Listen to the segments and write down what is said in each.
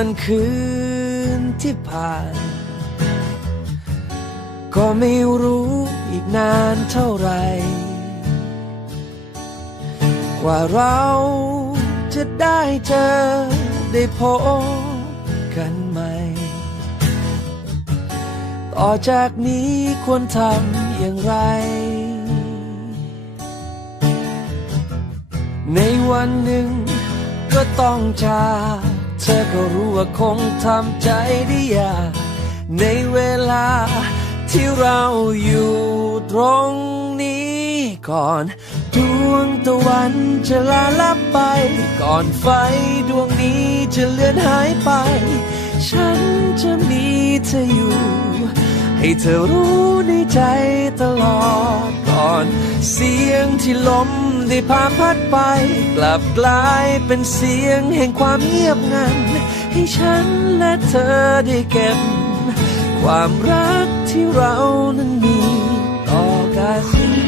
วันคืนที่ผ่าน ก็ไม่รู้อีกนานเท่าไหรกว่าเราจะได้เจอได้พบกันใหม่ ต่อจากนี้ควรทำอย่างไร ในวันหนึ่ง ก็ต้องจากเธอก็รู้ว่าคงทำใจได้ยากในเวลาที่เราอยู่ตรงนี้ก่อนดวงตะวันจะลาลับไป ก่อนไฟดวงนี้จะเลือนหายไป ฉันจะมีเธออยู่ ให้เธอรู้ในใจตลอดก่อน เสียงที่ลม ที่ผ่าพัดไป กลับกลายเป็นเสียงแห่งความเงียบงัน ให้ฉันและเธอได้เก็บ ความรักที่เรานั้นมีต่อกัน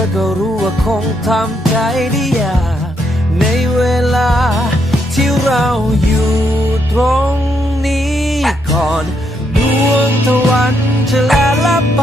อก็รู้ว่าคงทำใจได้ยากในเวลาที่เราอยู่ตรงนี้ก่อน ดวงตะวันจะลาลับไป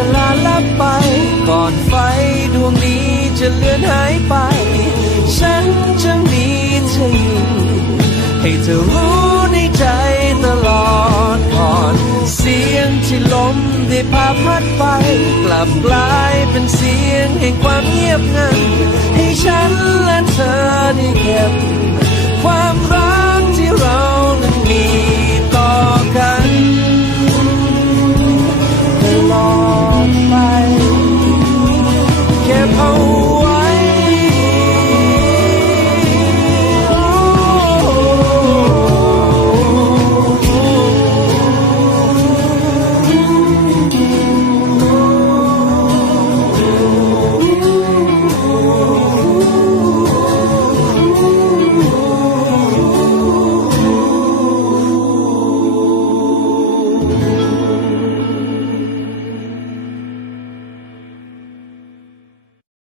จะลาลับไป ก่อนไฟดวงนี้จะเลือนหายไป ฉันจะมีเธออยู่ให้เธอรู้ในใจตลอดก่อน เสียงที่ลมได้พาพัดไป กลับกลายเป็นเสียงแห่งความเงียบงัน ให้ฉันและเธอได้เก็บ